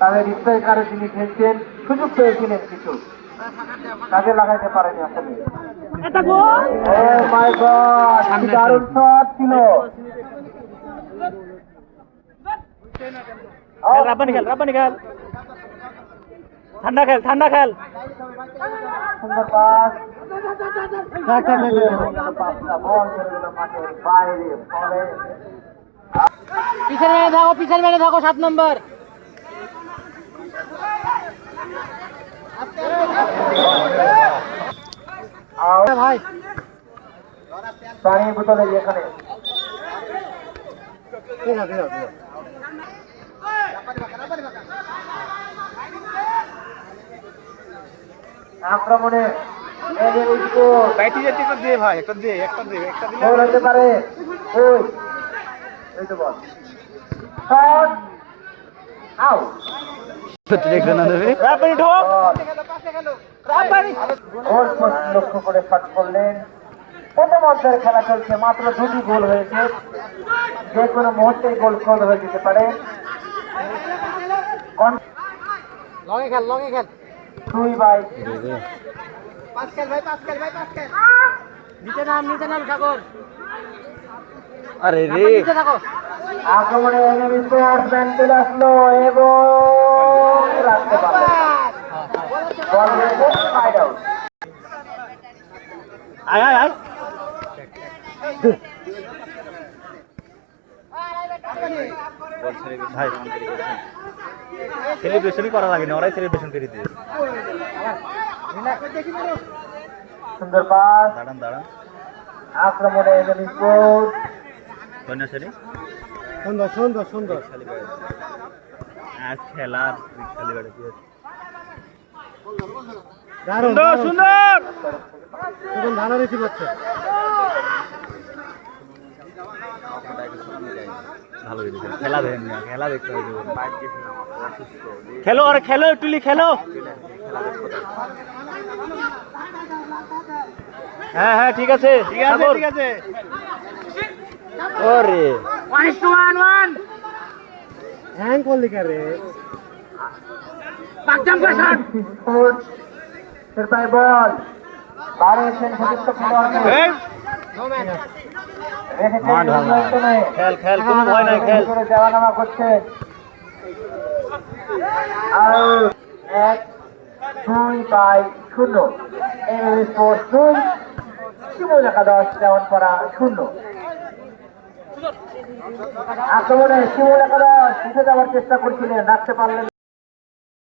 তাদের স্ট্রাইকারে তিনি খেলছেন, সুযোগ পেয়েছিলেন কিছু, কাজে লাগাইতে পারেনি আসলে। Oh my God, কি দারুণ শট ছিল। রাব্বানি খেল ঠান্ডা খেল সুন্দর পাস, পাঁচটা বল চলে গেল মাঠের বাইরে, ফলে পিছন মেনে থাকো 7 নম্বর। ভাই পানির বোতলে এখানে আক্রমণে হতে পারে। লক্ষ্য করে শট করলেন। প্রথম অধ্যায়ের খেলা চলছে, মাত্র 2টি গোল হয়েছে, যে কোনো মুহূর্তে গোল খোঁজ হয়ে যেতে পারে। দুই বাই নিচে নাম সাগর। আরে রে আক্রমণে এনিমি স্পোর্টসম্যান চলে আসলো এবং রাখতে পারল। আয় ভাই সেলিব্রেশনই করা লাগেনি, ওরাই সেলিব্রেশন করে দিয়েছে। সুন্দর পাস, দাঁড়ান আক্রমণে এনিমি স্পোর্টস কন্যাশ্রী সুন্দর আজ খেলার খালি বাড়ি সুন্দর ভালো রিসিভ হচ্ছে। ভালো খেলা দেখেন না, খেলা দেখতে হবে। খেলো আরে খেলো, টুলি খেলো। হ্যাঁ ঠিক আছে ওরে 1-1 হ্যাং করলি রে পাকজাম পেশান সেটাই বল বাড়িয়েছেন সতীর্থ খেলোয়াড়কে। খেল কোনো ভয় নাই, খেল যাওয়া নামা করছে। আর 1-2-0 এনিমি স্পোর্টস 2, শিমুল একাদশ দেওয়ানপাড়া 0। আক্রমণে শিমুল একাদশ পিছিয়ে যাওয়ার চেষ্টা করছিলেন, রাখতে পারলেন